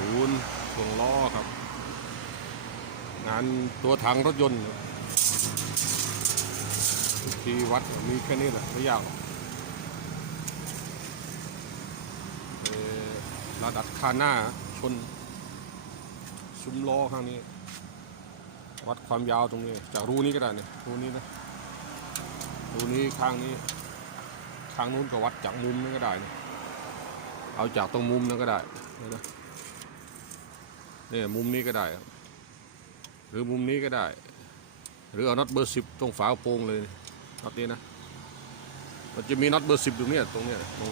ศูนย์ส่งล้อครับ งานตัวถังรถยนต์ที่วัดมีแค่นี้แหละไม่ยากระดับคาหน้าชน ซุ้มล้อข้างนี้ วัดความยาวตรงนี้ จากรูนี้ก็ได้เนี่ยรูนี้นะรูนี้ข้างนี้ ข้างนู้นก็วัดจากมุมนั้นก็ได้นะเอาจากตรงมุมนั้นก็ได้เนี่ยนะ เนี่ยมุมนี้ก็ได้ หรือมุมนี้ก็ได้ หรือเอาน็อตเบอร์สิบตรงฝาโปรงเลยน็อตนี้นะมันจะมีน็อตเบอร์สิบตรงเนี้ยตรงเนี้ยตรง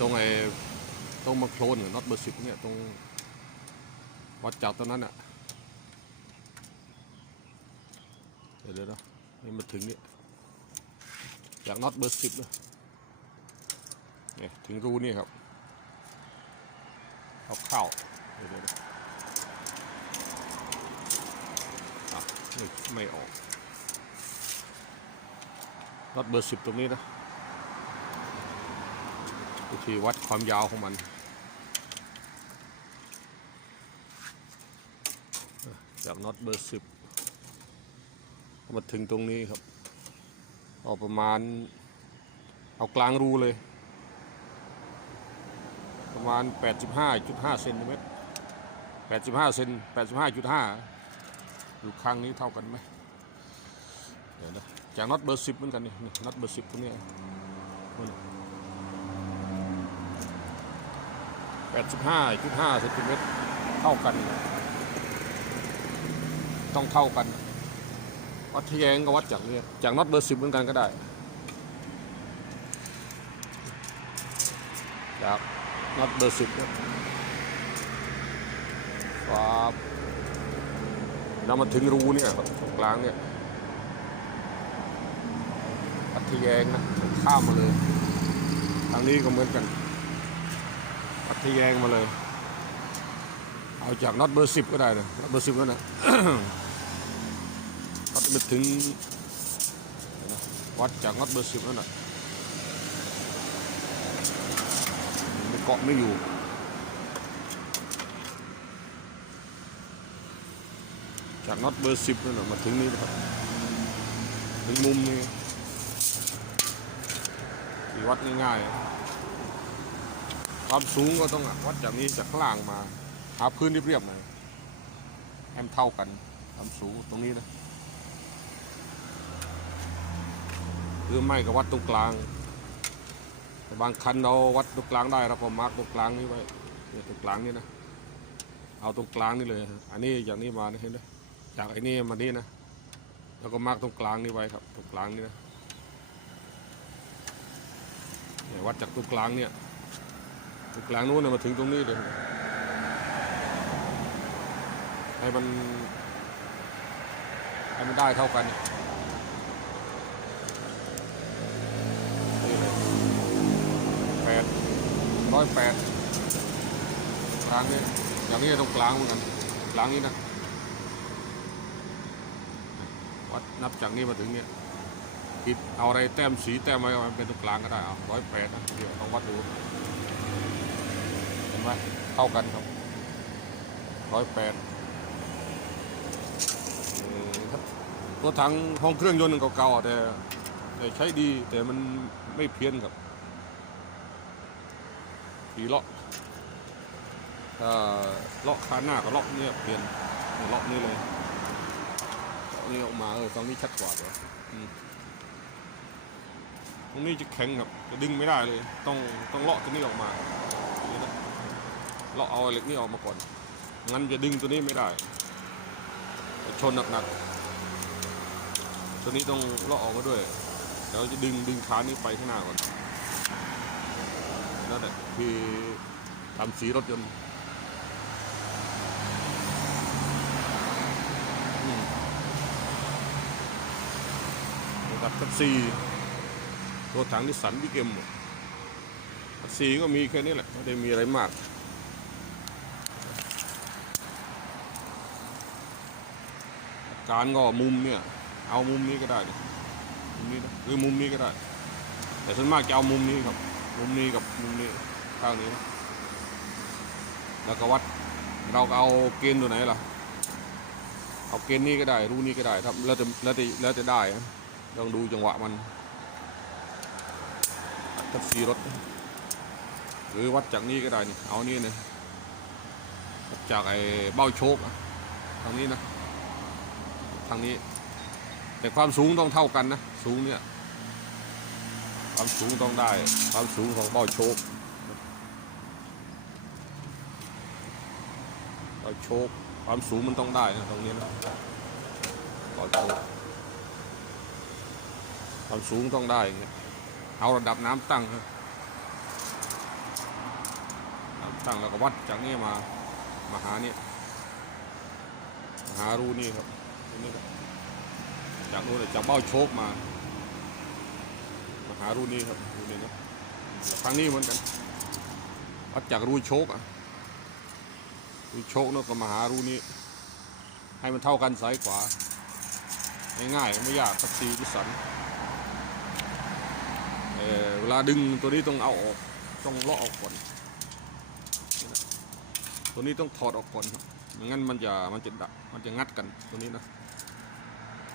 ตรงไอ้ตรงมาโครนน็อตเบอร์สิบเนี่ยตรงวัดจากตรงนั้นอะเดี๋ยวเดี๋ยวนะนี่มาถึงนี่จากน็อตเบอร์สิบเนี่ยถึงรูนี่ครับเอาเข้าเดี๋ยวเดี๋ยวนะอะ ไม่ไม่ออกน็อตเบอร์สิบตรงนี้นะวิธีวัดความยาวของมันจากน็อตเบอร์สิบมาถึงตรงนี้ครับเอาประมาณ เอากลางรูเลย ประมาณ 85.5เซนติเมตร85เซน85.5 อยู่ข้างนี้เท่ากันไหมเดี๋ยวนะจากน็อตเบอร์สิบเหมือนกันนี่น็อตเบอร์สิบตรงเนี้แปดสิบห้าจุดห้าเซนติเมตรเท่ากัน ต้องเท่ากัน วัดทแยงก็วัดจากนี้จากน็อตเบอร์สิบเหมือนกันก็ได้จากน็อตเบอร์สิบครับ แล้วมาถึงรูเนี่ยตรงกลางเนี่ยปัทะแยงนะข้ามมาเลย ทางนี้ก็เหมือนกันปัทะแยงมาเลย เอาจากน็อตเบอร์สิบก็ได้นะน็อตเบอร์สิบก็นะน็อตไปถึงวัดจากน็อตเบอร์สิบนั่นน่ะไม่เกาะไม่อยู่ จากน็อตเบอร์สิบนั่นมาถึงนี้นะครับ ถึงมุมนี้ที่วัดง่ายๆ ความสูงก็ต้องวัดจากนี้จากข้างล่างมา หาพื้นเรียบๆหน่อยให้มันเท่ากันความสูงตรงนี้นะหรือไม่ก็วัดตรงกลางแต่บางคันเราวัดตรงกลางได้เราก็มาร์กตรงกลางนี้ไว้เนี่ยตรงกลางนี่นะเอาตรงกลางนี่เลย อันนี้อย่างนี้มานะเห็นไหม จากไอ้นี่มานี่นะ แล้วก็มาร์กตรงกลางนี่ไว้ครับ ตรงกลางนี่นะเนี่ยวัดจากตรงกลางเนี่ยตรงกลางนู้นนะมาถึงตรงนี้เลยให้มันให้มันได้เท่ากันนี่เลยแปดร้อยแปดกลางนี่อย่างนี้ตรงกลางเหมือนกันกลางนี้นะวัด นับจากนี้มาถึงเนี่ยคิดเอาอะไรแต้มสีแต้มอะไรมันเป็นตรงกลางก็ได้เอาร้อยแปดนะเดี๋ยวลองวัดดูเห็นไหมเท่ากันครับร้อยแปดตัวถังห้องเครื่องยนต์เก่าๆแต่แต่ใช้ดีแต่มันไม่เพี้ยนครับผีเลาะเลาะคาหน้ากับเลาะเนี่ยเปลี่ยนเลาะนี่เลย นี่ออกมาเออตรงนี้ชัดกว่าเดี๋ยวอืมตรงนี้จะแข็งครับจะดึงไม่ได้เลย ต้องต้องเลาะตัวนี้ออกมานี่นะเลาะเอาเหล็กนี้ออกมาก่อน งั้นจะดึงตัวนี้ไม่ได้จะชนหนักๆ ตัวนี้ต้องเลาะออกมาด้วยเดี๋ยวจะดึงดึงขานี้ไปข้างหน้าก่อนนั่นแหละคือทำสีรถยนต์ ระดับทับซีตัวถังนิสสันบิ๊กเอ็มสีก็มีแค่นี้แหละไม่ได้มีอะไรมากการก็มุมเนี่ย เอามุมนี้ก็ได้มุมนี้นะหรือมุมนี้ก็ได้ แต่ส่วนมากจะเอามุมนี้ครับ มุมนี้กับมุมนี้ข้างนี้นะแล้วก็วัดเราเอาเกณฑ์ตัวไหนล่ะ เอาเกณฑ์นี้ก็ได้ รูนี้ก็ได้ครับแล้วจะแล้วจะแล้วจะได้นะ ต้องดูจังหวะมันทักซีรถ หรือวัดจากนี้ก็ได้นี่เอานี่นะวัดจากไอ้เบ้าโชคทางนี้นะทางนี้ แต่ความสูงต้องเท่ากันนะ สูงเนี่ยความสูงต้องได้ ความสูงของเบ้าโชคเบ้าโชคความสูงมันต้องได้นะตรงนี้นะเบ้าโชค ความสูงต้องได้ เอาระดับน้ำตั้งน้ำตั้งแล้วก็วัดจากนี้มามาหาเนี่ยมาหารูนี่ครับตรงนี้ครับจากนู้นจากเบ้าโชคมามาหารูนี้ครับรูนี้นะทางนี้เหมือนกัน วัดจากรูโชคอะรูโชคเนอะก็มาหารูนี้ให้มันเท่ากันซ้ายขวาง่ายๆไม่ยากสักซีวิสัน เวลาดึงตัวนี้ต้องเอาออกต้องเลาะออกก่อน ตัวนี้ต้องถอดออกก่อนครับไม่งั้นมันจะมันจะดมันจะงัดกันตัวนี้นะ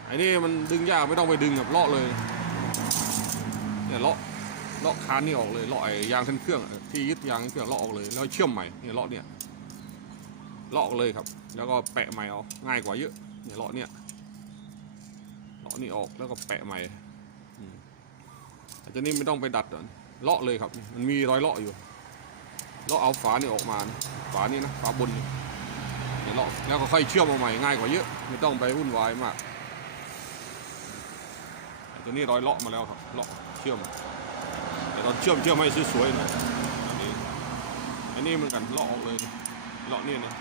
ไอ้นี่มันดึงยากไม่ต้องไปดึงแบบเลาะเลยเนี่ยเลาะเลาะคานนี่ออกเลยเลาะไอ้ยางเส้นเครื่องที่ยึดยางเส้นเครื่องเลาะออกเลยแล้วเชื่อมใหม่เนี่ยเลาะเนี่ยเลาะออกเลยครับ แล้วก็แปะใหม่เอาง่ายกว่าเยอะเนี่ยเลาะเนี่ยเลาะนี่ออกแล้วก็แปะใหม่ แต่ตัวนี้ไม่ต้องไปดัดอะเลาะเลยครับ มันมีรอยเลาะอยู่เลาะเอาฝานี่ออกมานะฝานี่นะฝาบนนี่เนี่ยเลาะแล้วก็ค่อยเชื่อมเอาใหม่ง่ายกว่าเยอะไม่ต้องไปวุ่นวายมากแต่ตัวนี้รอยเลาะมาแล้วครับเลาะเชื่อมแต่ตอนเชื่อมเชื่อมให้สวยๆนะอันนี้อันนี้เหมือนกันเลาะออกเลยเลาะนี่นะ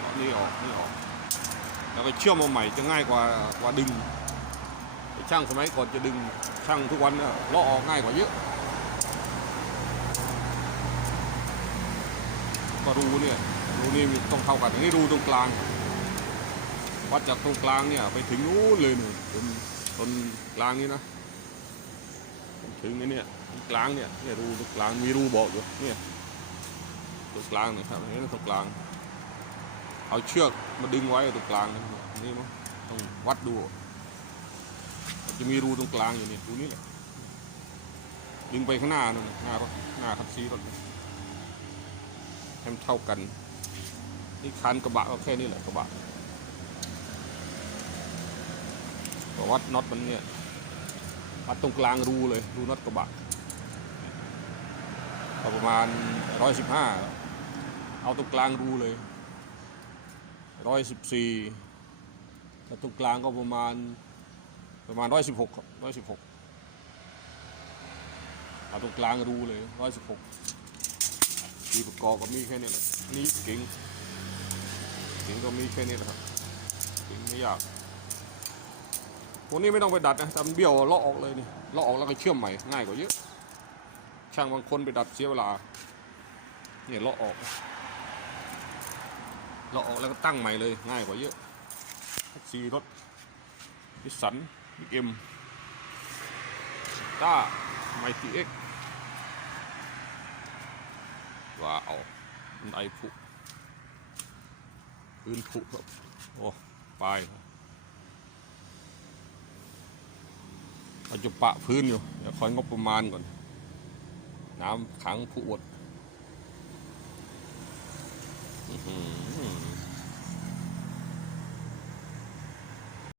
เลาะนี่ออกนี่ออกแล้วก็เชื่อมมาใหม่จะง่ายกว่ากว่าดึง ช่างสมัยก่อนจะดึงช่างทุกวันเนี่ยเลาะออกง่ายกว่าเยอะก็รูเนี่ยรูนี่มีต้องเท่ากันอันนี้รูตรงกลาง วัดจากตรงกลางเนี่ย ไปถึงนู้นเลยหนึ่งจนจนกลางนี้นะถึงไอ้เนี่ยกลางเนี่ยเนี่ยรูตรงกลางมีรูบอกอยู่เนี่ยตรงกลางนะครับนนี้ตรงกลาง เอาเชือกมาดึงไว้ตรงกลางนี่มั้งต้องวัดดู จะมีรูตรงกลางอยู่นี่รูนี้แหละดึงไปข้างหน้านู่นน่ะหน้ารถหน้าคันซีรถให้มันเท่ากันนี่คันกระบะก็แค่นี้แหละกระบะก็วัดน็อตมันเนี่ยวัดตรงกลางรูเลยรูน็อตกระบะประมาณร้อยสิบห้าเอาตรงกลางรูเลยร้อยสิบสี่แต่ตรงกลางก็ประมาณ ประมาณร้อยสิบหกร้อยสิบหกเอาตรงกลางรูเลยร้อยสิบหกทีประกอบก็มีแค่นี้แหละนี่เก่งเก่งก็มีแค่นี้แหละครับเก่งไม่ยากพวกนี้ไม่ต้องไปดัดนะทำเบี้ยวเลาะออกเลยนี่เลาะออกแล้วก็เชื่อมใหม่ง่ายกว่าเยอะ ช่างบางคนไปดัดเสียเวลาเนี่ยเลาะออกเราะออกแล้วก็ตั้งใหม่เลยง่ายกว่าเยอะซีรถนิสสัน บิ๊กเอ็มต้าไมทีเอ็กว้าวมันไอผุพื้นผุครับ โอ้ปลายเราจะปะพื้นอยู่ เดี๋ยวคอยงบประมาณก่อน น้ำขังผุอดอือ